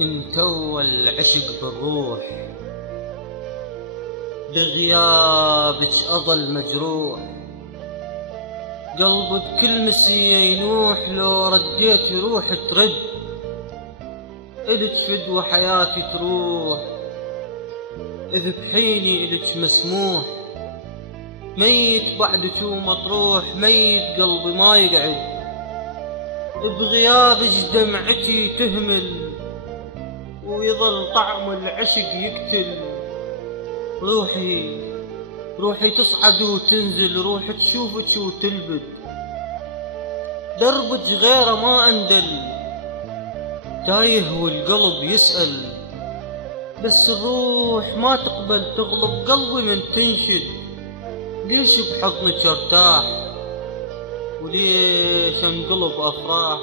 انت والعشق بالروح، بغيابك أظل مجروح. قلبي بكل نسية ينوح، لو رديت روح ترد. إلك فدوى حياتي تروح، إذ بحيني إلك مسموح. ميت بعدك ومطروح، ميت قلبي ما يقعد. بغيابك دمعتي تهمل، ويظل طعم العشق يقتل. روحي تصعد وتنزل، روحي تشوفك وتلبد. دربك غيره ما أندل، تايه والقلب يسأل. بس الروح ما تقبل تغلب قلبي من تنشد. ليش بحضنك ارتاح، وليش انقلب افراح.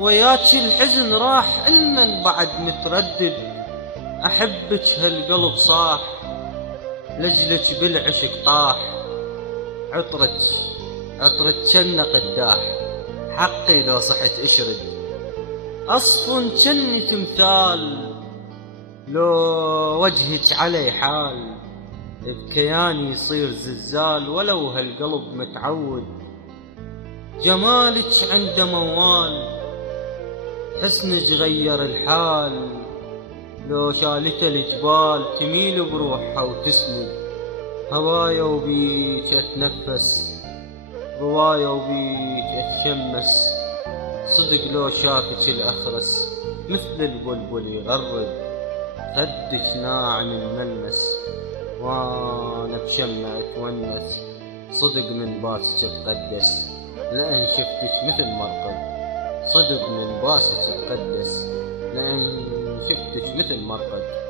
وياك الحزن راح إنن بعد متردد. احبك هالقلب صاح، لجلك بالعشق طاح. عطرك جنة قداح، حقي لو صحت اشرد. اصفن جني تمثال، لو وجهك علي حال. بكياني يصير زلزال، ولو هالقلب متعود. جمالك عنده موال، حسنك غير الحال. لو شالته الجبال تميل بروحها وتسند. هوايا وبيك اتنفس، رواية وبيك اتشمس. صدق لو شافك الأخرس، مثل البلبل يغرد. خدك ناعم الملمس، وانا بشمة اتونس. صدق من باسك اتقدس، لأن شفتك مثل مرقد. صدق من باسك اتقدس، لأن شفتك مثل مرقد.